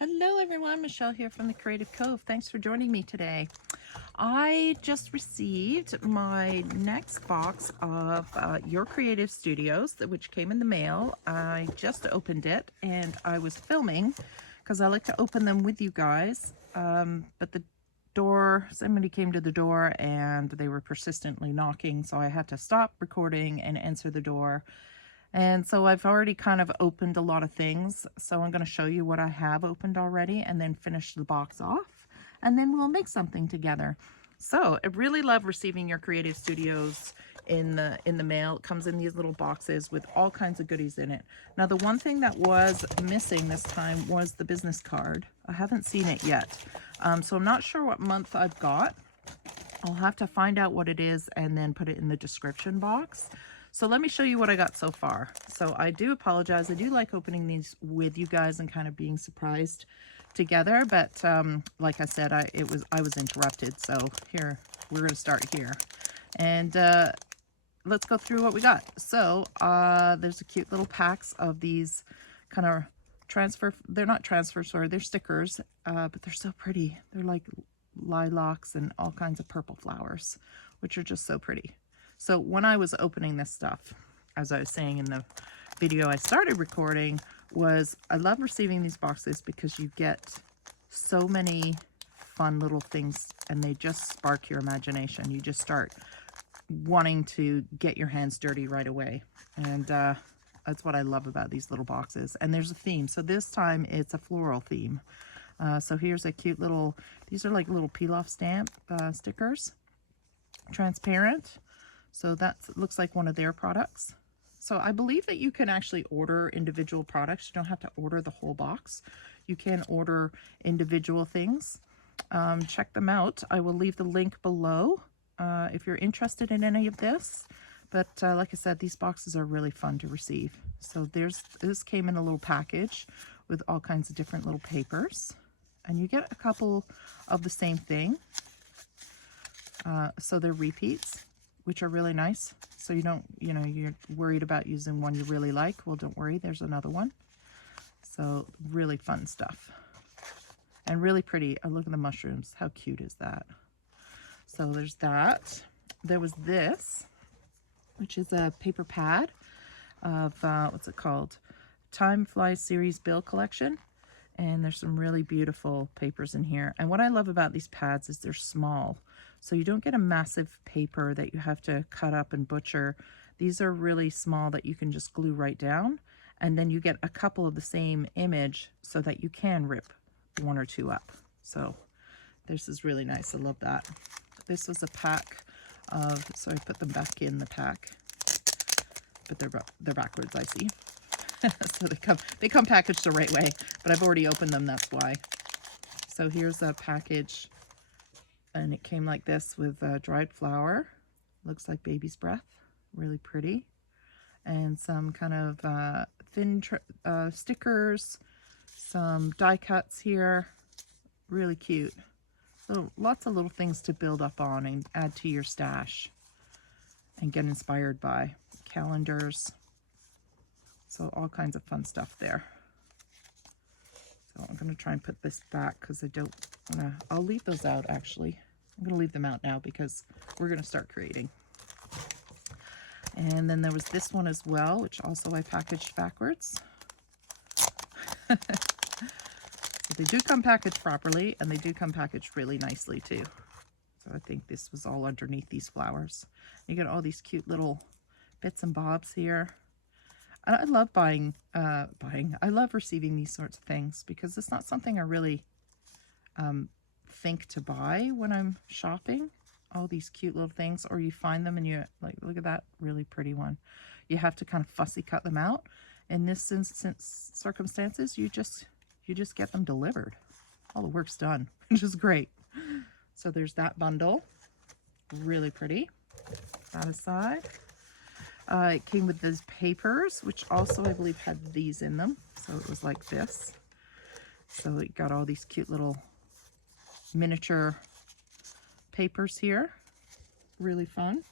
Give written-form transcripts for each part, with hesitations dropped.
Hello everyone, Michelle here from the Creative Cove. Thanks for joining me today. I just received my next box of Your Creative Studios, which came in the mail. I just opened it and I was filming because I like to open them with you guys. But the door, somebody came to the door and they were persistently knocking, so I had to stop recording and answer the door. And so I've already kind of opened a lot of things. So I'm going to show you what I have opened already and then finish the box off. And then we'll make something together. So I really love receiving your Creative Studios in the mail. It comes in these little boxes with all kinds of goodies in it. Now the one thing that was missing this time was the business card. I haven't seen it yet. So I'm not sure what month I've got. I'll have to find out what it is and then put it in the description box. So let me show you what I got so far. So I do apologize. I do like opening these with you guys and kind of being surprised together. But like I said, I was interrupted. So here, we're going to start here. And let's go through what we got. So there's a cute little packs of these kind of they're not transfer, sorry, they're stickers, but they're so pretty. They're like lilacs and all kinds of purple flowers, which are just so pretty. So when I was opening this stuff, as I was saying in the video I started recording, was I love receiving these boxes because you get so many fun little things and they just spark your imagination. You just start wanting to get your hands dirty right away. And that's what I love about these little boxes. And there's a theme. So this time it's a floral theme. So here's a cute little, these are like little peel-off stamp stickers, transparent. So that looks like one of their products. So I believe that you can actually order individual products. You don't have to order the whole box. You can order individual things. Check them out. I will leave the link below if you're interested in any of this. But like I said, these boxes are really fun to receive. So this came in a little package with all kinds of different little papers. And you get a couple of the same thing. So they're repeats, which are really nice. So you don't, you're worried about using one you really like. Well, don't worry, there's another one. So really fun stuff. And really pretty. Oh, look at the mushrooms. How cute is that? So there's that. There was this, which is a paper pad of, what's it called? Time Flies Series Bill Collection. And there's some really beautiful papers in here. And what I love about these pads is they're small. So you don't get a massive paper that you have to cut up and butcher. These are really small that you can just glue right down. And then you get a couple of the same image so that you can rip one or two up. So this is really nice. I love that. This was a pack of, so I put them back in the pack, but they're backwards, I see. So they come packaged the right way, but I've already opened them, that's why. So here's a package, and it came like this with dried flower. Looks like baby's breath. Really pretty. And some kind of thin stickers, some die cuts here. Really cute. So lots of little things to build up on and add to your stash and get inspired by. Calendars. So all kinds of fun stuff there. So I'm going to try and put this back because I don't want to, I'll leave those out actually. I'm going to leave them out now because we're going to start creating. And then there was this one as well, which also I packaged backwards. So they do come packaged properly, and they do come packaged really nicely too. So I think this was all underneath these flowers. You get all these cute little bits and bobs here. And I love I love receiving these sorts of things because it's not something I really think to buy when I'm shopping. All these cute little things, or you find them and you like, look at that really pretty one. You have to kind of fussy cut them out. In this instance, circumstances, you just get them delivered. All the work's done, which is great. So there's that bundle, really pretty. That aside. It came with these papers, which also I believe had these in them. So it was like this. So it got all these cute little miniature papers here. Really fun.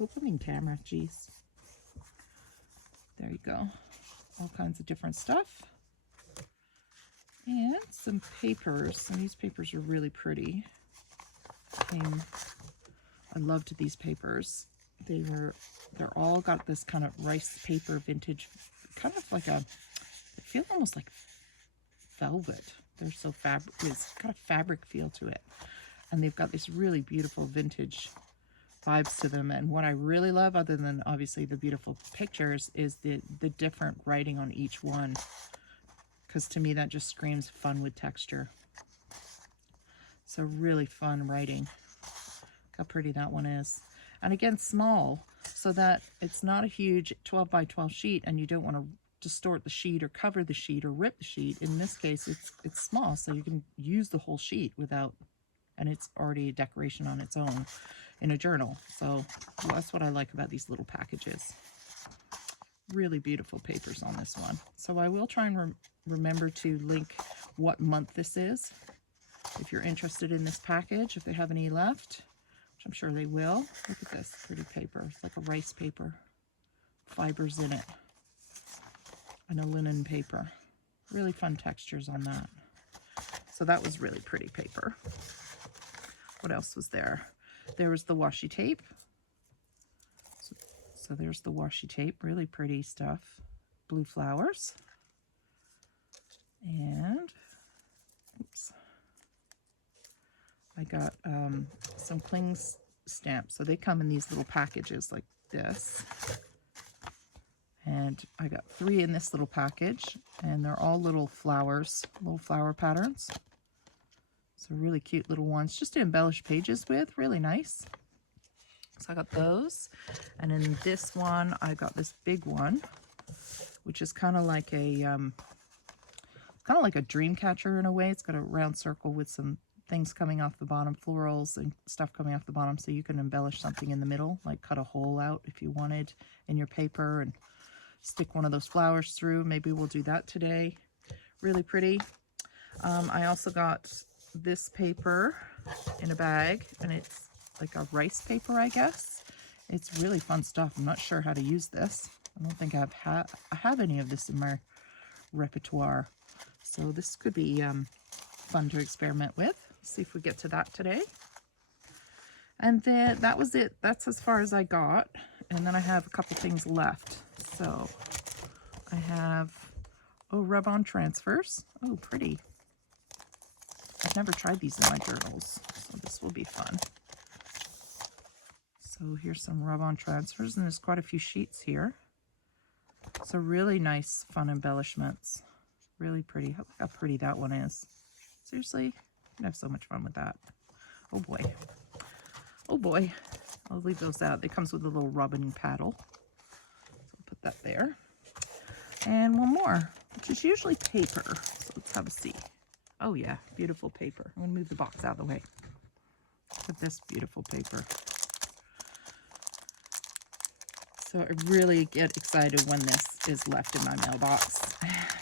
Opening camera, geez. There you go. All kinds of different stuff. And some papers, and these papers are really pretty. I loved these papers. They're all got this kind of rice paper vintage, kind of like a, they feel almost like velvet. They're so it's got a fabric feel to it. And they've got this really beautiful vintage vibes to them. And what I really love, other than obviously the beautiful pictures, is the different writing on each one. Because to me, that just screams fun with texture. So really fun writing. Look how pretty that one is. And again, small, so that it's not a huge 12 by 12 sheet and you don't want to distort the sheet or cover the sheet or rip the sheet. In this case, it's small, so you can use the whole sheet without, and it's already a decoration on its own in a journal. So that's what I like about these little packages. Really beautiful papers on this one. So I will try and remember to link what month this is if you're interested in this package, if they have any left, which I'm sure they will. Look at this pretty paper. It's like a rice paper, fibers in it, and a linen paper. Really fun textures on that. So that was really pretty paper. What else was there? There was the washi tape. So there's the washi tape, really pretty stuff. Blue flowers. And, oops, I got some cling stamps. So they come in these little packages like this. And I got 3 in this little package, and they're all little flowers, little flower patterns. So really cute little ones just to embellish pages with, really nice. So I got those. And in this one, I got this big one, which is kind of like a dream catcher in a way. It's got a round circle with some things coming off the bottom, florals and stuff coming off the bottom, so you can embellish something in the middle, like cut a hole out if you wanted in your paper and stick one of those flowers through. Maybe we'll do that today. Really pretty. I also got this paper in a bag, and it's like a rice paper, I guess. It's really fun stuff. I'm not sure how to use this. I don't think I have any of this in my repertoire. So this could be fun to experiment with. See if we get to that today. And then that was it. That's as far as I got. And then I have a couple things left. So I have, rub-on transfers. Oh, pretty. I've never tried these in my journals, so this will be fun. So here's some rub-on transfers, and there's quite a few sheets here. So really nice, fun embellishments. Really pretty. Look how pretty that one is. Seriously, I'm gonna have so much fun with that. Oh boy. Oh boy. I'll leave those out. It comes with a little rubbing paddle. So I'll put that there. And one more, which is usually paper. So let's have a see. Oh yeah, beautiful paper. I'm gonna move the box out of the way. Look at this beautiful paper. So I really get excited when this is left in my mailbox.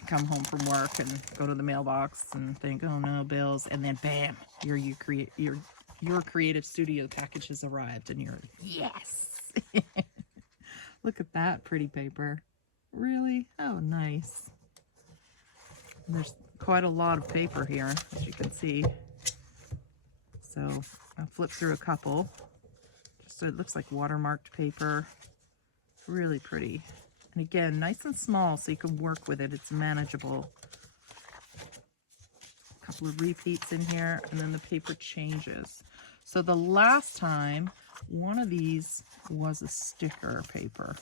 Come home from work and go to the mailbox and think, oh no, bills, and then bam, your creative studio package has arrived, and you're, yes. Look at that pretty paper. Really? Oh, nice. And there's quite a lot of paper here, as you can see. So I'll flip through a couple. So it looks like watermarked paper. Really pretty. And again, nice and small, so you can work with it. It's manageable. A couple of repeats in here, and then the paper changes. So the last time, one of these was a sticker paper.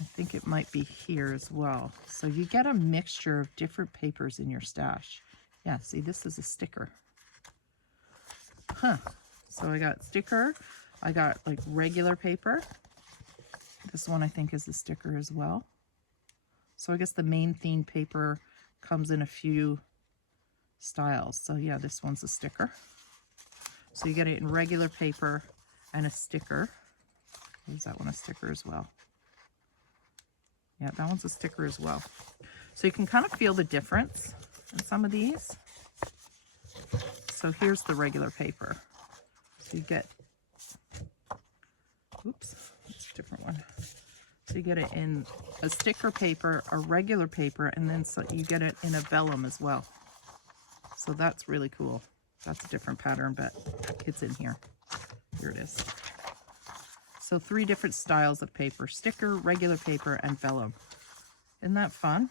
I think it might be here as well. So you get a mixture of different papers in your stash. Yeah, see, this is a sticker. Huh. So I got sticker. I got like regular paper. This one I think is a sticker as well. So I guess the main theme paper comes in a few styles. So yeah, this one's a sticker. So you get it in regular paper and a sticker. Is that one a sticker as well? Yeah, that one's a sticker as well. So you can kind of feel the difference in some of these. So here's the regular paper. So you get, oops, that's a different one. So you get it in a sticker paper, a regular paper, and then so you get it in a vellum as well. So that's really cool. That's a different pattern, but it's in here. Here it is. So 3 different styles of paper: sticker, regular paper, and vellum. Isn't that fun?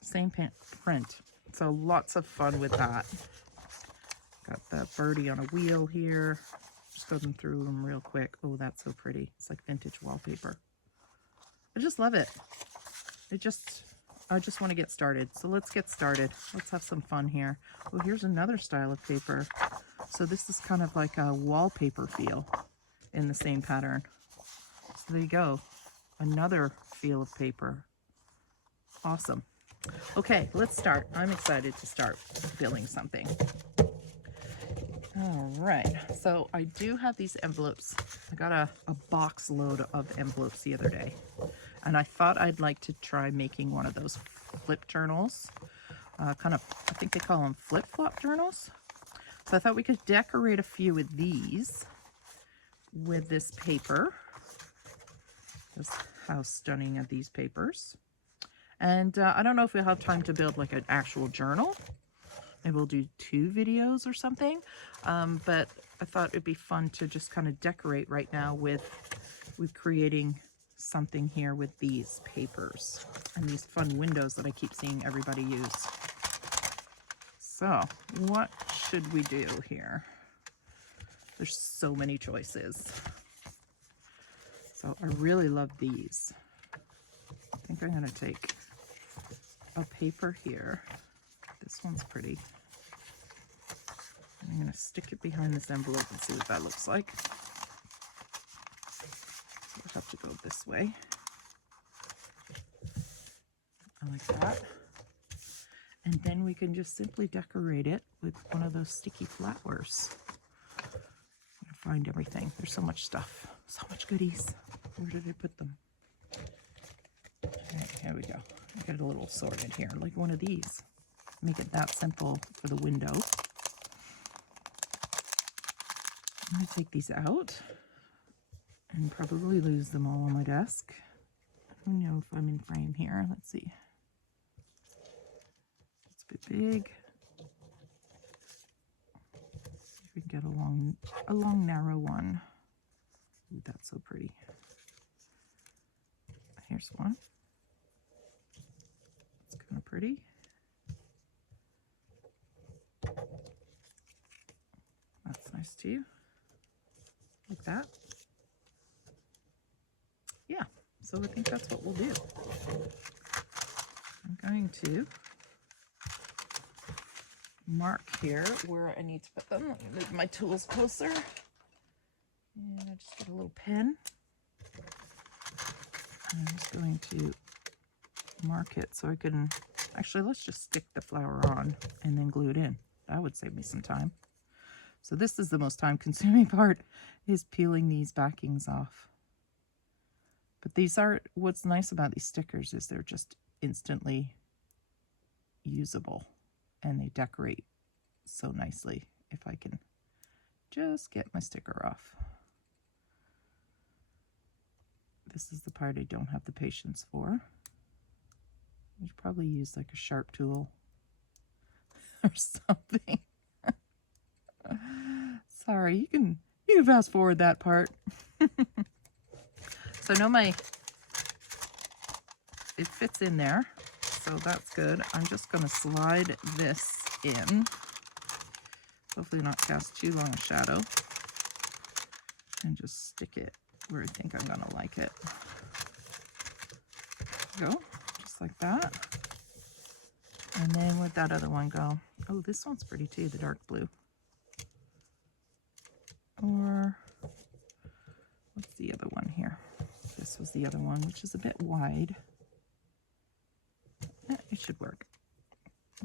Same print. So lots of fun with that. Got the birdie on a wheel here. Just going through them real quick. Oh, that's so pretty. It's like vintage wallpaper. I just love it. I just want to get started. So let's get started. Let's have some fun here. Oh, here's another style of paper. So this is kind of like a wallpaper feel in the same pattern. So there you go. Another feel of paper. Awesome. Okay, let's start. I'm excited to start building something. All right, so I do have these envelopes. I got a box load of envelopes the other day, and I thought I'd like to try making one of those flip journals. I think they call them flip-flop journals. So I thought we could decorate a few of these with this paper. Just how stunning are these papers. And I don't know if we'll have time to build like an actual journal. Maybe we'll do 2 videos or something. But I thought it'd be fun to just kind of decorate right now with creating something here with these papers and these fun windows that I keep seeing everybody use. So what should we do here? There's so many choices. So I really love these. I think I'm going to take a paper here. This one's pretty. I'm going to stick it behind this envelope and see what that looks like. So I have to go this way. I like that. And then we can just simply decorate it with one of those sticky flowers. I'm going to find everything. There's so much stuff. So much goodies. Where did I put them? Okay, here we go. I got it a little sorted here, like one of these. Make it that simple for the window. I'm going to take these out and probably lose them all on my desk. I don't know if I'm in frame here. Let's see. It's a bit big. See if we can get a long narrow one. Ooh, that's so pretty. Here's one. It's kind of pretty. That's nice too. Like that. Yeah, so I think that's what we'll do. I'm going to mark here where I need to put them. Let me move my tools closer. And I just get a little pen. I'm just going to mark it so I can, actually let's just stick the flower on and then glue it in. That would save me some time. So this is the most time consuming part, is peeling these backings off. But these are, what's nice about these stickers is they're just instantly usable and they decorate so nicely. If I can just get my sticker off. This is the part I don't have the patience for. You should probably use like a sharp tool or something. Sorry, you can fast forward that part. So it fits in there, so that's good. I'm just going to slide this in. Hopefully not cast too long a shadow. And just stick it where I think I'm going to like it. Go, just like that. And then where'd that other one go? Oh, this one's pretty too, the dark blue. Or what's the other one here? This was the other one, which is a bit wide. It should work.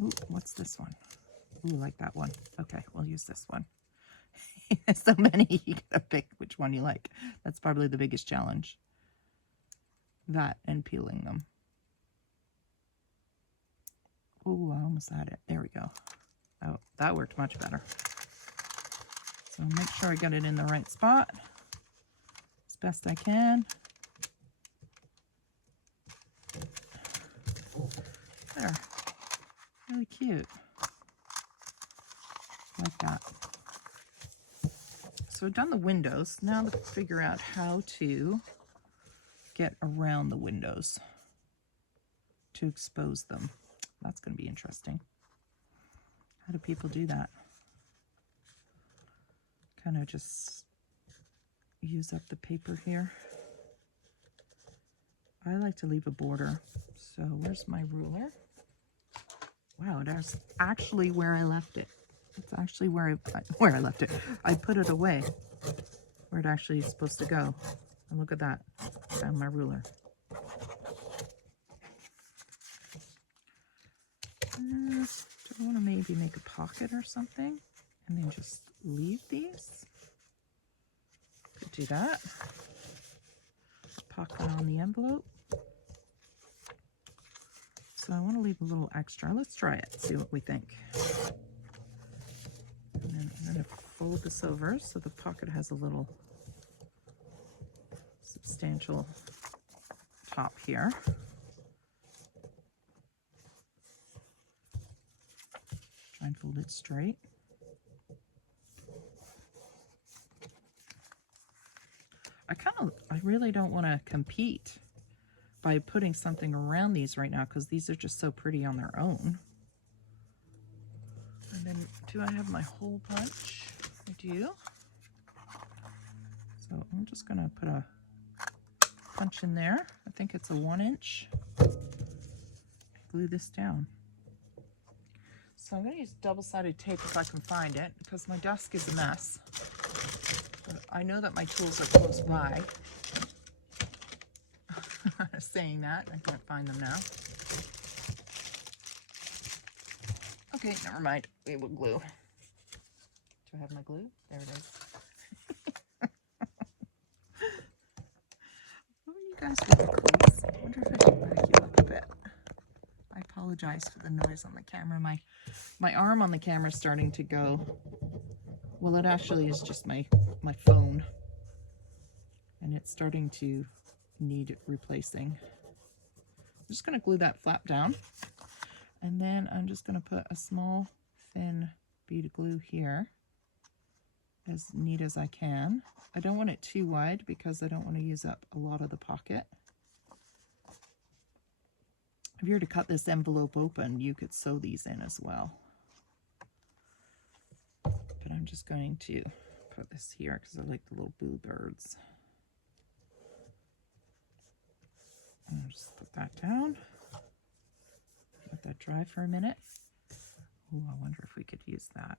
Ooh, what's this one? Ooh, like that one. Okay, we'll use this one. There's so many, you gotta pick which one you like. That's probably the biggest challenge. That and peeling them. Oh, I almost had it. There we go. Oh, that worked much better. So make sure I get it in the right spot as best I can. Really cute. Like that. So I've done the windows. Now to figure out how to get around the windows to expose them. That's going to be interesting. How do people do that? Kind of just use up the paper here. I like to leave a border. So where's my ruler? Wow, that's actually where I left it. It's actually where I left it. I put it away where it actually is supposed to go. And look at that. Found my ruler. Do I want to maybe make a pocket or something? And then just leave these? Could do that. Pocket on the envelope. So I want to leave a little extra. Let's try it, see what we think. And then I'm going to fold this over so the pocket has a little substantial top here. Try and fold it straight. I really don't want to compete by putting something around these right now because these are just so pretty on their own. And then do I have my hole punch? I do. So I'm just going to put a punch in there. I think it's a 1-inch. Glue this down. So I'm going to use double-sided tape if I can find it because my desk is a mess. But I know that my tools are close by. Saying that, I can't find them now. Okay, never mind. We will glue. Do I have my glue? There it is. Oh, you guys look close. I wonder if I should back you up a bit. I apologize for the noise on the camera. My arm on the camera is starting to go. Well, it actually is just my phone. And it's starting to need replacing. I'm just going to glue that flap down. And then I'm just going to put a small thin bead of glue here, as neat as I can. I don't want it too wide because I don't want to use up a lot of the pocket. If you were to cut this envelope open, you could sew these in as well. But I'm just going to put this here because I like the little blue birds. And I'll just put that down. Let that dry for a minute. Oh, I wonder if we could use that.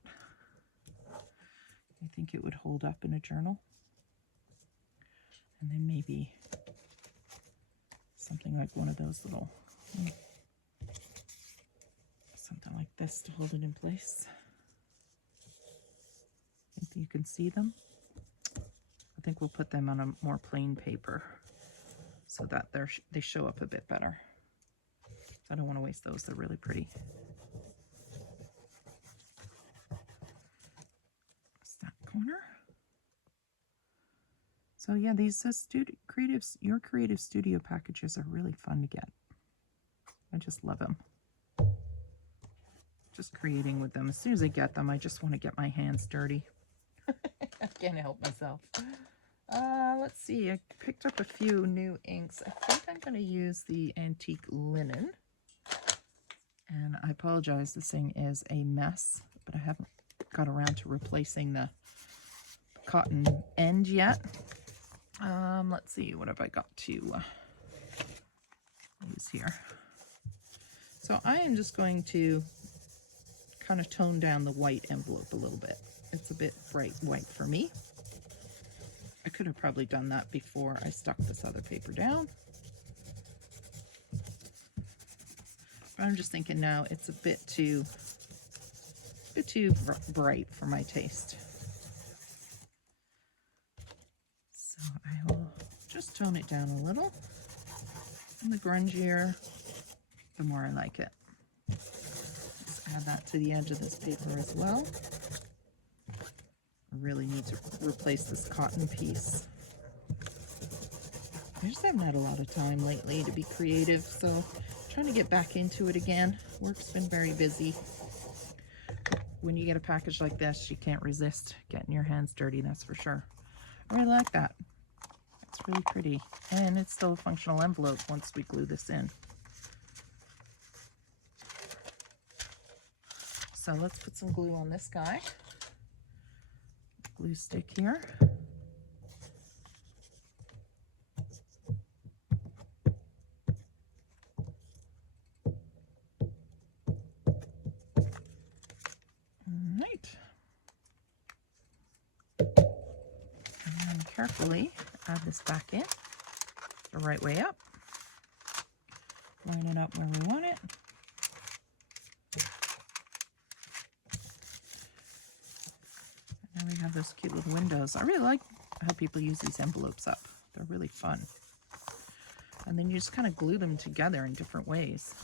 I think it would hold up in a journal. And then maybe something like one of those little, something like this to hold it in place. I think you can see them. I think we'll put them on a more plain paper so that they show up a bit better. I don't want to waste those. They're really pretty. That's that corner. So yeah, these your creative studio packages are really fun to get. I just love them. Just creating with them. As soon as I get them, I just want to get my hands dirty. I can't help myself. Let's see. I picked up a few new inks. I think I'm going to use the antique linen. And I apologize, this thing is a mess, but I haven't got around to replacing the cotton end yet. Let's see, what have I got to use here? So I am just going to kind of tone down the white envelope a little bit. It's a bit bright white for me. I could have probably done that before I stuck this other paper down. But I'm just thinking now it's a bit too bright for my taste. So I will just tone it down a little. And the grungier, the more I like it. Just add that to the edge of this paper as well. I really need to replace this cotton piece. I just haven't had a lot of time lately to be creative, so I'm trying to get back into it again. Work's been very busy. When you get a package like this, you can't resist getting your hands dirty, that's for sure. I really like that. It's really pretty. And it's still a functional envelope once we glue this in. So let's put some glue on this guy. Glue stick here. Right. And then carefully add this back in the right way up. Line it up where we want it. And now we have those cute little windows. I really like how people use these envelopes up. They're really fun. And then you just kind of glue them together in different ways.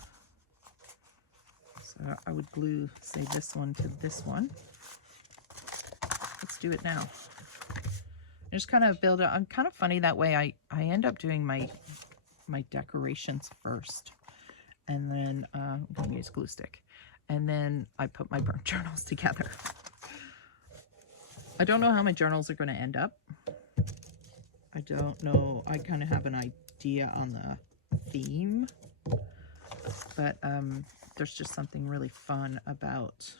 So I would glue, say, this one to this one. Let's do it now. Just kind of build it. I'm kind of funny that way. I end up doing my decorations first, and then I'm going to use glue stick, and then I put my burnt journals together. I don't know how my journals are going to end up. I don't know. I kind of have an idea on the theme, but there's just something really fun about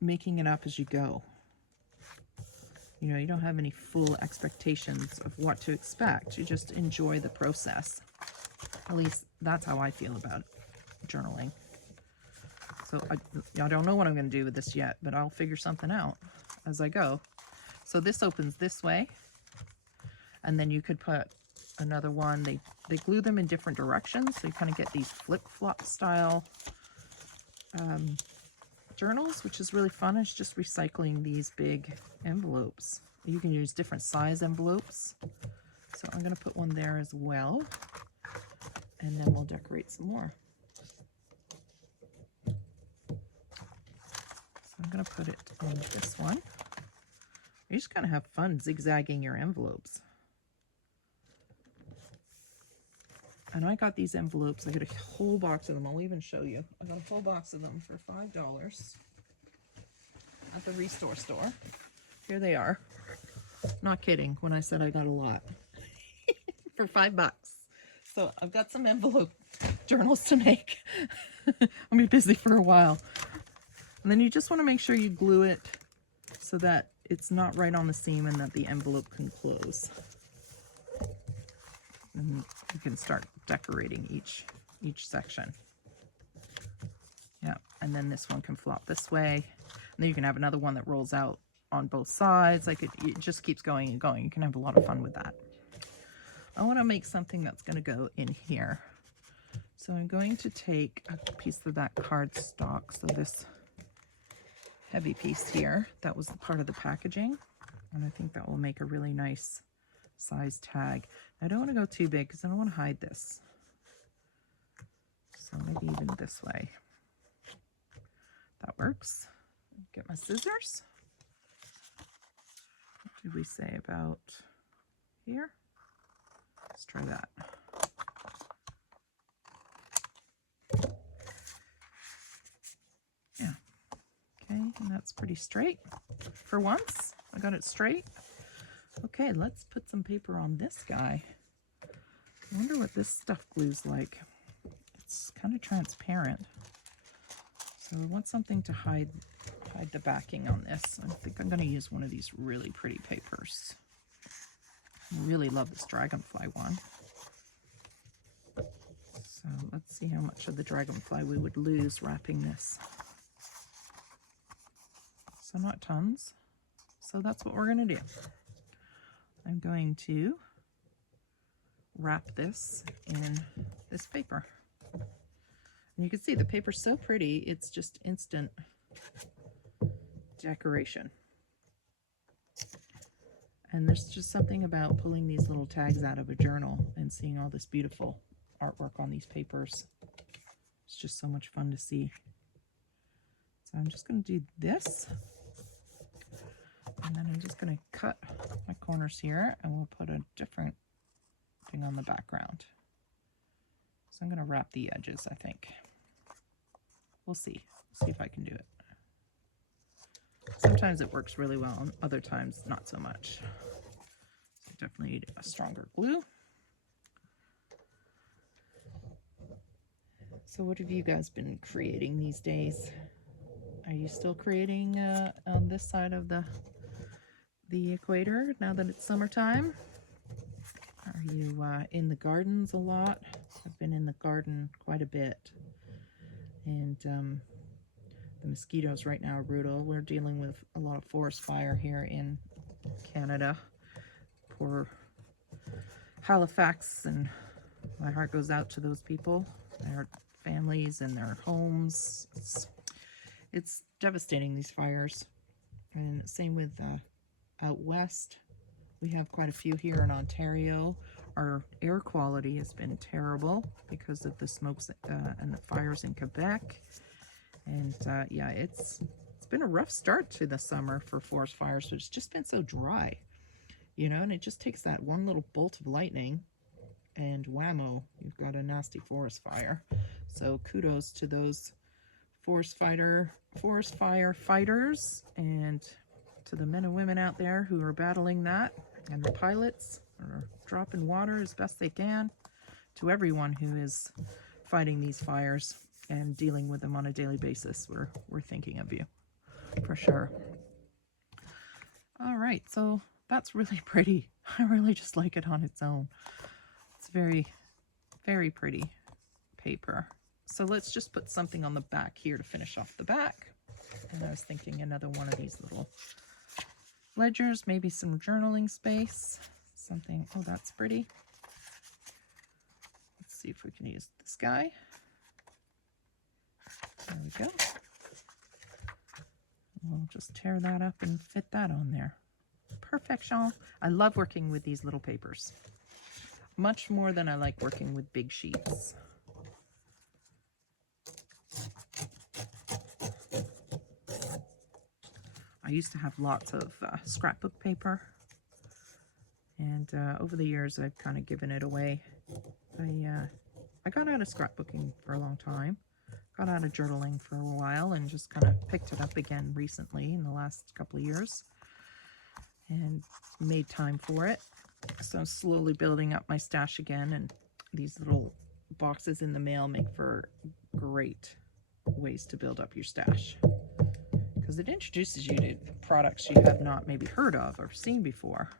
making it up as you go. You know, you don't have any full expectations of what to expect. You just enjoy the process. At least that's how I feel about journaling. So I don't know what I'm going to do with this yet, but I'll figure something out as I go. So this opens this way, and then you could put another one. They glue them in different directions, so you kind of get these flip-flop style journals, which is really fun. It's just recycling these big envelopes. You can use different size envelopes. So I'm going to put one there as well, and then we'll decorate some more. So I'm going to put it on this one. You just kind of have fun zigzagging your envelopes. And I got these envelopes. I got a whole box of them. I'll even show you. I got a whole box of them for $5 at the Restore store. Here they are. Not kidding when I said I got a lot for $5. So I've got some envelope journals to make. I'll be busy for a while. And then you just want to make sure you glue it so that it's not right on the seam and that the envelope can close. And you can start decorating each section. Yeah, and then this one can flop this way. And then you can have another one that rolls out on both sides. Like it just keeps going and going. You can have a lot of fun with that. I want to make something that's going to go in here. So I'm going to take a piece of that cardstock. So this heavy piece here, that was the part of the packaging. And I think that will make a really nice size tag. I don't want to go too big because I don't want to hide this. So maybe even this way. That works. Get my scissors. What did we say about here? Let's try that. Yeah. Okay, and that's pretty straight. For once, I got it straight. Okay, let's put some paper on this guy. I wonder what this stuff glues like. It's kind of transparent. So I want something to hide the backing on this. I think I'm going to use one of these really pretty papers. I really love this dragonfly one. So let's see how much of the dragonfly we would lose wrapping this. So not tons. So that's what we're going to do. I'm going to wrap this in this paper. And you can see the paper's so pretty, it's just instant decoration. And there's just something about pulling these little tags out of a journal and seeing all this beautiful artwork on these papers. It's just so much fun to see. So I'm just going to do this. And then I'm just going to cut my corners here, and we'll put a different thing on the background. So I'm going to wrap the edges, I think. We'll see. See if I can do it. Sometimes it works really well, and other times not so much. So definitely need a stronger glue. So what have you guys been creating these days? Are you still creating on this side of the equator now that it's summertime? Are you in the gardens a lot? I've been in the garden quite a bit. And the mosquitoes right now are brutal. We're dealing with a lot of forest fire here in Canada. Poor Halifax, and my heart goes out to those people, their families and their homes. It's devastating, these fires. And same with out west. We have quite a few here in Ontario. Our air quality has been terrible because of the smokes and the fires in Quebec. And yeah, it's been a rough start to the summer for forest fires. So it's just been so dry, you know, and it just takes that one little bolt of lightning and whammo, you've got a nasty forest fire. So kudos to those forest fire fighters, and to the men and women out there who are battling that, and the pilots are dropping water as best they can, to everyone who is fighting these fires and dealing with them on a daily basis. We're thinking of you for sure. All right, so that's really pretty. I really just like it on its own. It's very, very pretty paper. So let's just put something on the back here to finish off the back. And I was thinking another one of these little ledgers, maybe some journaling space, something. Oh, that's pretty. Let's see if we can use this guy. There we go. We'll just tear that up and fit that on there. Perfection. I love working with these little papers. Much more than I like working with big sheets. I used to have lots of scrapbook paper, and over the years I've kind of given it away. I got out of scrapbooking for a long time, got out of journaling for a while, and just kind of picked it up again recently in the last couple of years and made time for it. So I'm slowly building up my stash again, and these little boxes in the mail make for great ways to build up your stash, because it introduces you to products you have not maybe heard of or seen before,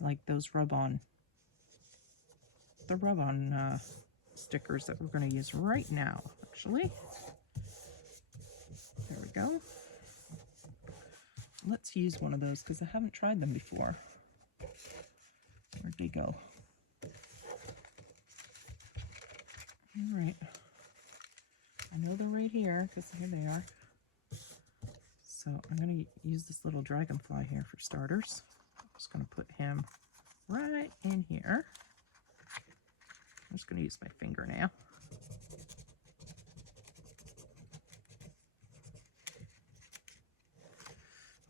like those rub-on stickers that we're going to use right now, actually. There we go. Let's use one of those because I haven't tried them before. Where'd they go? All right. I know they're right here because here they are. So I'm going to use this little dragonfly here for starters. I'm just going to put him right in here. I'm just going to use my finger now.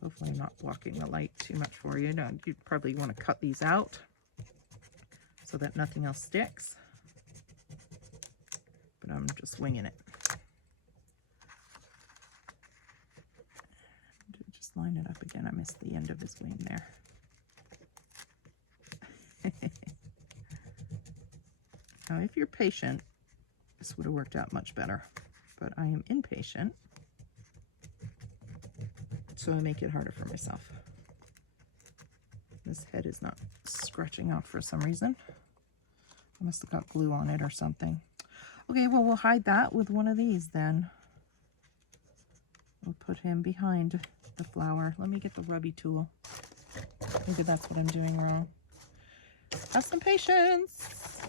Hopefully I'm not blocking the light too much for you. Now, you probably want to cut these out so that nothing else sticks. But I'm just winging it. Just line it up again. I missed the end of his wing there. Now, if you're patient, this would have worked out much better. But I am impatient, so I make it harder for myself. This head is not scratching off for some reason. I must have got glue on it or something. Okay, well, we'll hide that with one of these then. We'll put him behind the flower. Let me get the rubby tool. Maybe that's what I'm doing wrong. Have some patience.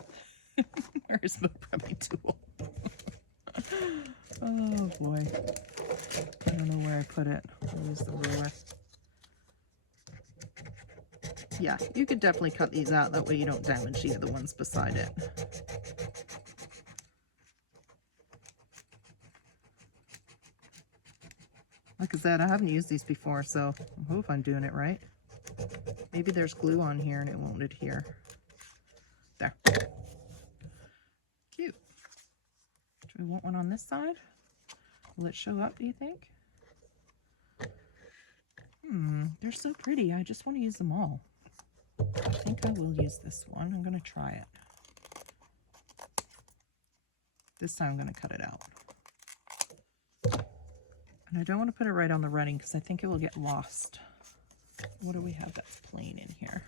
Where's the rubby tool? Oh boy. I don't know where I put it. I'll use the ruler. Yeah, you could definitely cut these out. That way you don't damage the other ones beside it. Like I said, I haven't used these before, so I hope I'm doing it right. Maybe there's glue on here and it won't adhere. There. this side? Will it show up, do you think? They're so pretty. I just want to use them all. I think I will use this one. I'm going to try it. This time I'm going to cut it out. And I don't want to put it right on the running because I think it will get lost. What do we have that's plain in here?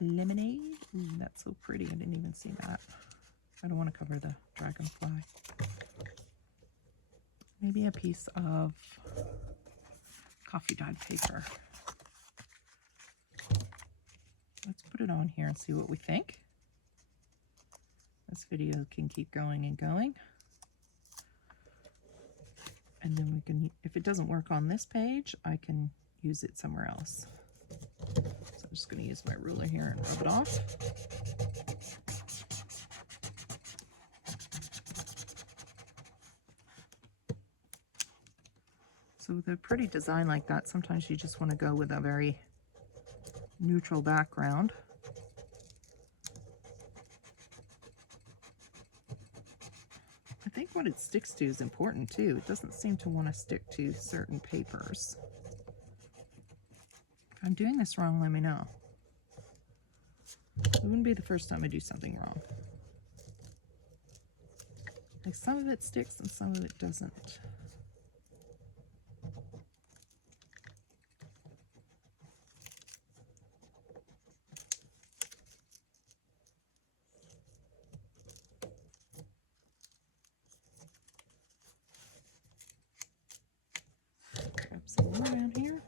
Lemonade. Ooh, that's so pretty. I didn't even see that. I don't want to cover the dragonfly. Maybe a piece of coffee dyed paper. Let's put it on here and see what we think. This video can keep going and going. And then we can, if it doesn't work on this page, I can use it somewhere else. So I'm just going to use my ruler here and rub it off. So with a pretty design like that, sometimes you just want to go with a very neutral background. I think what it sticks to is important too. It doesn't seem to want to stick to certain papers. If I'm doing this wrong, let me know. It wouldn't be the first time I do something wrong. Like some of it sticks and some of it doesn't. Grab some more down here.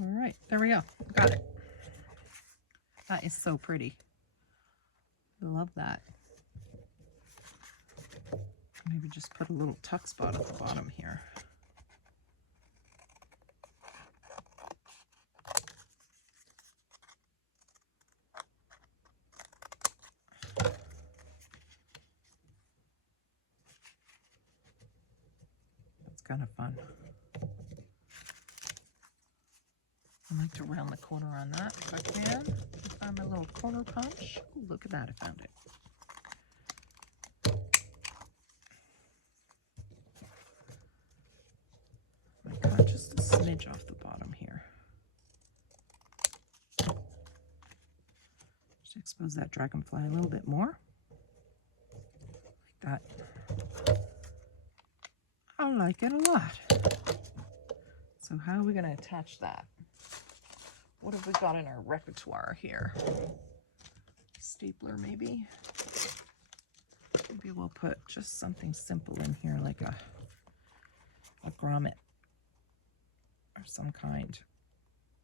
All right, there we go. Got it. That is so pretty. I love that. Maybe just put a little tuck spot at the bottom here. That's kind of fun. I like to round the corner on that if I can. I found my little corner punch. Ooh, look at that, I found it. I cut just a smidge off the bottom here. Just expose that dragonfly a little bit more. Like that. I like it a lot. So how are we going to attach that? What have we got in our repertoire here? Stapler, maybe? Maybe we'll put just something simple in here, like a grommet or some kind.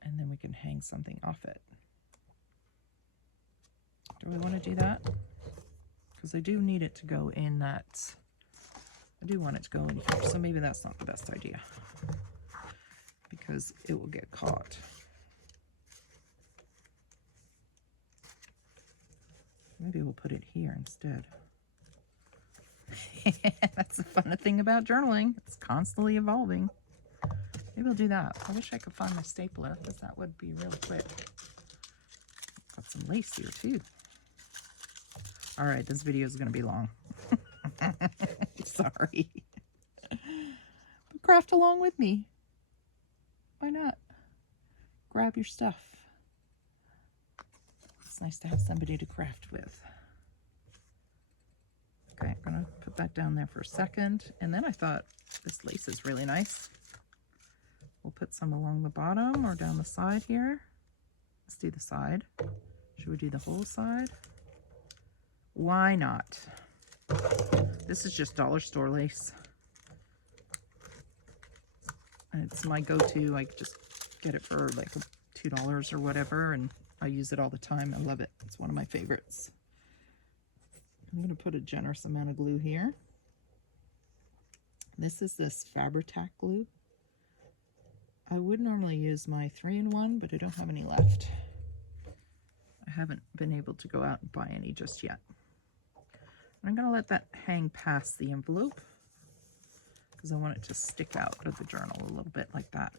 And then we can hang something off it. Do we want to do that? Because I do need it to go in that. I do want it to go in here, so maybe that's not the best idea. Because it will get caught. Maybe we'll put it here instead. That's the fun thing about journaling. It's constantly evolving. Maybe we'll do that. I wish I could find my stapler because that would be real quick. Got some lace here too. All right, this video is going to be long. Sorry. But craft along with me. Why not? Grab your stuff. It's nice to have somebody to craft with. Okay, I'm going to put that down there for a second. And then I thought this lace is really nice. We'll put some along the bottom or down the side here. Let's do the side. Should we do the whole side? Why not? This is just dollar store lace. It's my go-to. I just get it for like $2 or whatever, and I use it all the time. I love it. It's one of my favorites. I'm going to put a generous amount of glue here. This is this Fabri-Tac glue. I would normally use my 3-in-1, but I don't have any left. I haven't been able to go out and buy any just yet. I'm going to let that hang past the envelope. because I want it to stick out of the journal a little bit like that.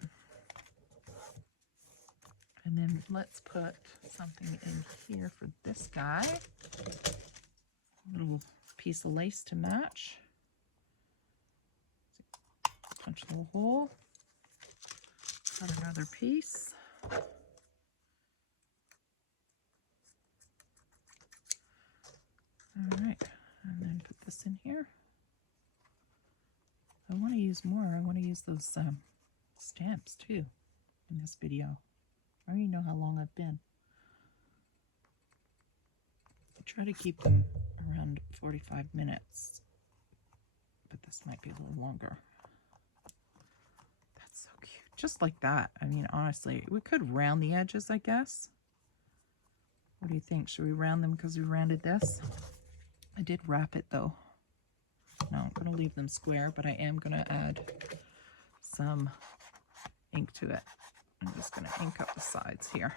And then let's put something in here for this guy. A little piece of lace to match. Punch a little hole. Cut another piece. All right, and then put this in here. I want to use more. I want to use those stamps too in this video. I already know how long I've been. I try to keep them around 45 minutes, but this might be a little longer. That's so cute. Just like that. I mean, honestly, we could round the edges, I guess. What do you think? Should we round them because we rounded this? I did wrap it though. No, I'm going to leave them square, but I am going to add some ink to it. I'm just going to ink up the sides here,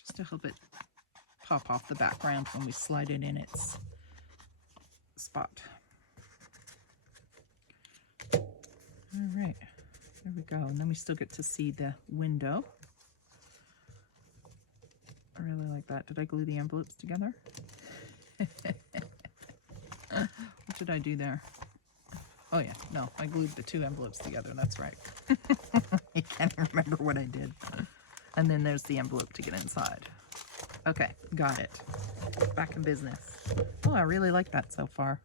just to help it pop off the background when we slide it in its spot. All right, there we go. And then we still get to see the window. I really like that. Did I glue the envelopes together? What did I do there? Oh yeah, no, I glued the two envelopes together, that's right. I can't remember what I did. And then there's the envelope to get inside. Okay, got it. Back in business. Oh, I really like that so far.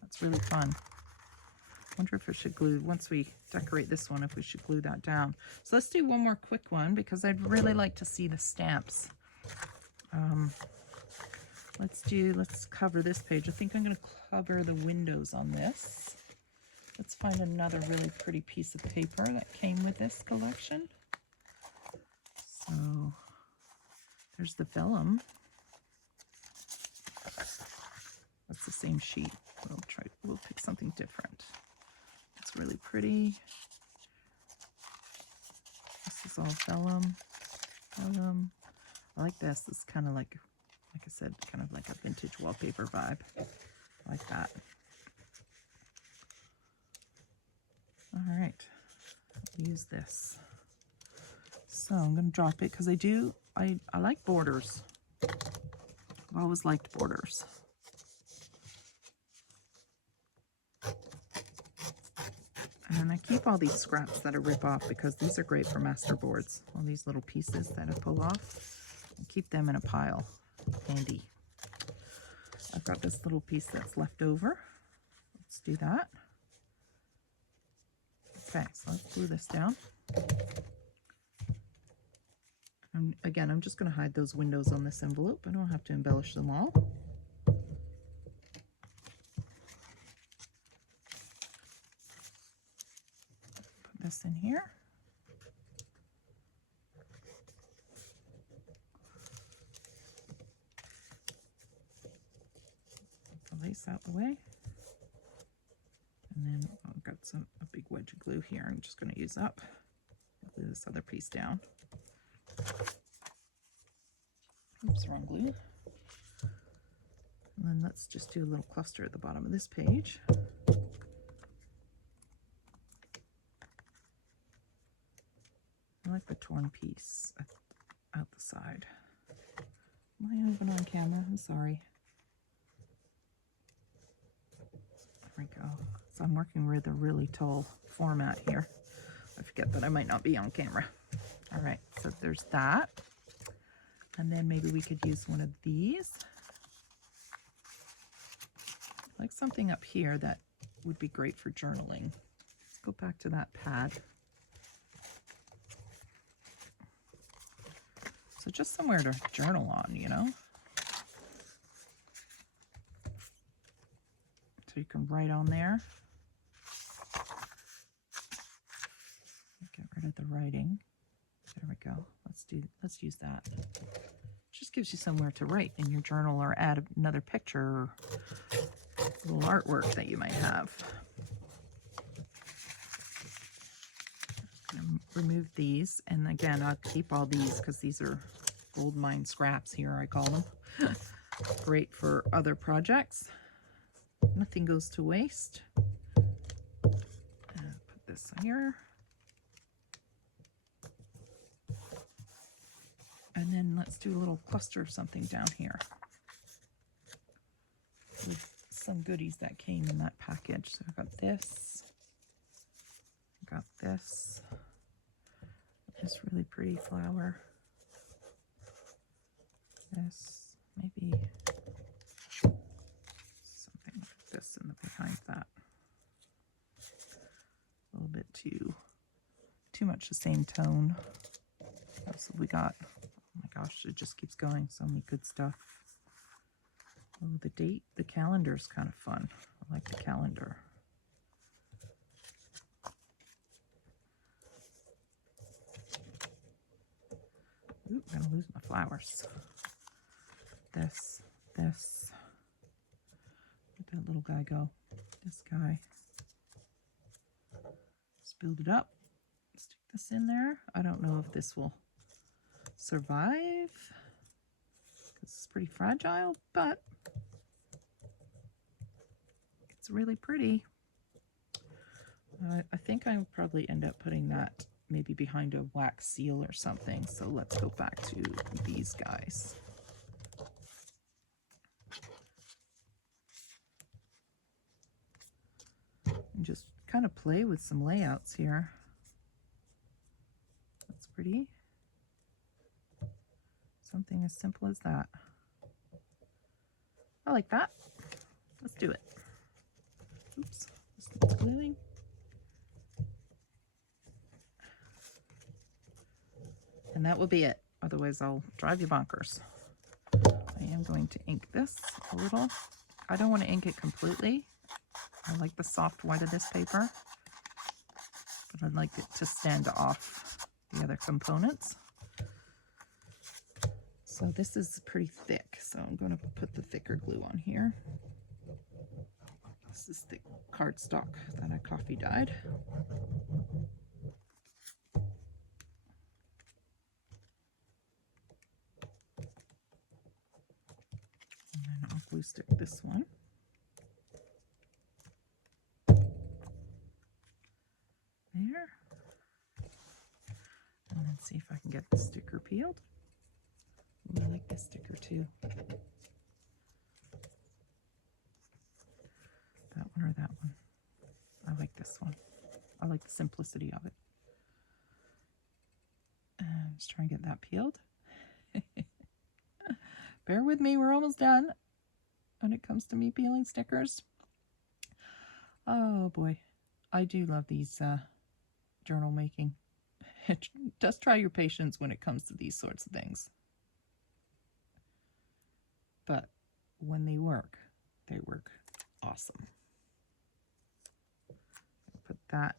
That's really fun. Wonder if we should glue, once we decorate this one, if we should glue that down. So let's do one more quick one because I'd really like to see the stamps. Let's cover this page. I think I'm going to cover the windows on this. Let's find another really pretty piece of paper that came with this collection. So there's the vellum. That's the same sheet. We'll pick something different. It's really pretty. This is all vellum. Vellum. I like this. It's kind of like I said, kind of like a vintage wallpaper vibe. I like that. All right, use this. So I'm going to drop it because I like borders. I've always liked borders. And I keep all these scraps that I rip off because these are great for master boards. All these little pieces that I pull off, I keep them in a pile. Handy. I've got this little piece that's left over. Let's do that. Okay, so let's glue this down. And again, I'm just going to hide those windows on this envelope. I don't have to embellish them all. Put this in here. Put the lace out the way. And then I've got a big wedge of glue here. I'm just going to use up. Glue this other piece down. Oops, wrong glue. And then let's just do a little cluster at the bottom of this page. I like the torn piece out the side. Am I even on camera? I'm sorry. There we go. So I'm working with a really tall format here. I forget that I might not be on camera. All right, so there's that. And then maybe we could use one of these. Like something up here that would be great for journaling. Let's go back to that pad. So just somewhere to journal on, you know? So you can write on there. Get rid of the writing. There we go. Let's use that. Just gives you somewhere to write in your journal or add another picture or little artwork that you might have. I'm going to remove these, and again, I'll keep all these because these are gold mine scraps here, I call them. Great for other projects. Nothing goes to waste. Put this here. And then let's do a little cluster of something down here with some goodies that came in that package. So I've got this. I got this. This really pretty flower. This, maybe something like this in the behind that. A little bit too much the same tone. What else have we got? Oh my gosh, it just keeps going. So many good stuff. Oh, the date, the calendar is kind of fun. I like the calendar. Ooh, I'm gonna lose my flowers. This. Where'd that little guy go? This guy. Just build it up. Stick this in there. I don't know if this will survive. It's pretty fragile, but it's really pretty. I think I'll probably end up putting that maybe behind a wax seal or something. So let's go back to these guys. And just kind of play with some layouts here. That's pretty. Something as simple as that. I like that. Let's do it. Oops, this one's gluing. And that will be it. Otherwise, I'll drive you bonkers. I am going to ink this a little. I don't want to ink it completely. I like the soft white of this paper, but I'd like it to stand off the other components. So this is pretty thick, so I'm going to put the thicker glue on here. This is thick cardstock that I coffee dyed. And then I'll glue stick this one. There. And then see if I can get the sticker peeled. Ooh, I like this sticker too. That one or that one? I like this one. I like the simplicity of it. And just try and get that peeled. Bear with me, we're almost done when it comes to me peeling stickers. Oh boy, I do love these journal making. Just try your patience when it comes to these sorts of things. But when they work awesome. I'll put that,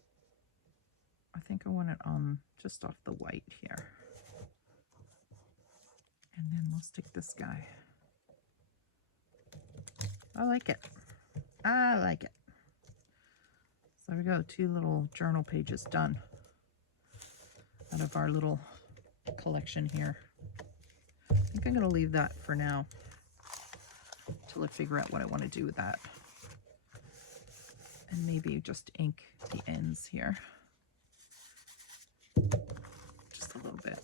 I think I want it on just off the white here. And then we'll stick this guy. I like it. I like it. So there we go, 2 little journal pages done out of our little collection here. I think I'm going to leave that for now till I figure out what I want to do with that. And maybe just ink the ends here. Just a little bit.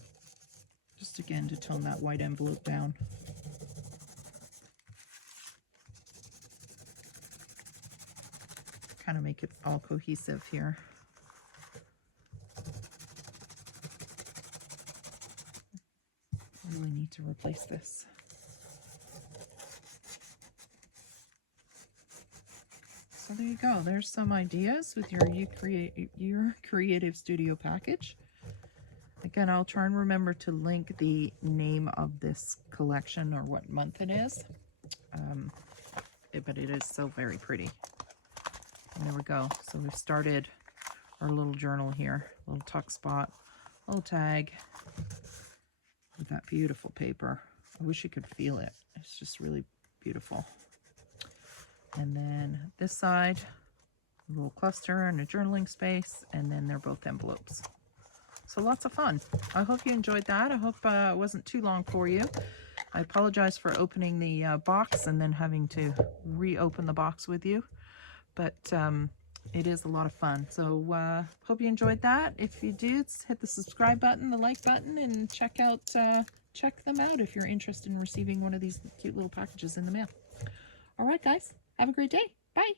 Just again to tone that white envelope down. Kind of make it all cohesive here. I really need to replace this. So there you go. There's some ideas with your Creative Studio package. Again, I'll try and remember to link the name of this collection or what month it is. But it is so very pretty. And there we go. So we've started our little journal here. Little tuck spot, little tag with that beautiful paper. I wish you could feel it. It's just really beautiful. And then this side, a little cluster and a journaling space, and then they're both envelopes. So lots of fun. I hope you enjoyed that. I hope it wasn't too long for you. I apologize for opening the box and then having to reopen the box with you, but it is a lot of fun. So hope you enjoyed that. If you did, hit the subscribe button, the like button, and check them out if you're interested in receiving one of these cute little packages in the mail. All right, guys, have a great day. Bye.